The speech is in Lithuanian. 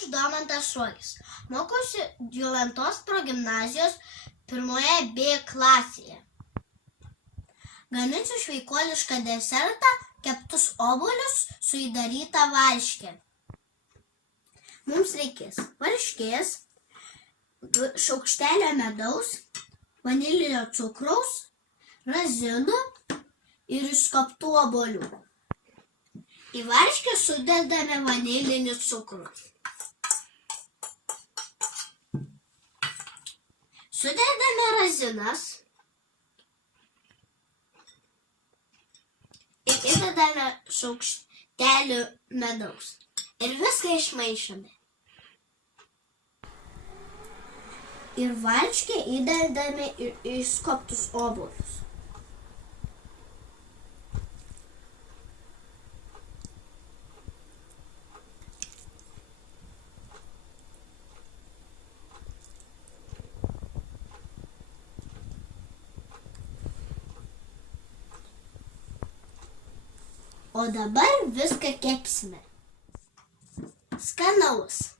Aš Domantas Šuogis. Mokausi Juventos progimnazijos 1 B klasėje. Gaminsiu šveikuolišką desertą, keptus obuolius su įdaryta varške. Mums reikės varškės, šaukštelio medaus, vanilinio cukraus, razinų ir išskaptų obuolių. Į varškę sudedame vanilinį cukrų. Sudedame razinas ir įdedame šaukštelį medaus. Ir viską išmaišome. Ir varškę įdedame ir išskaptus obuolius. O dabar viską kepsime. Skanaus!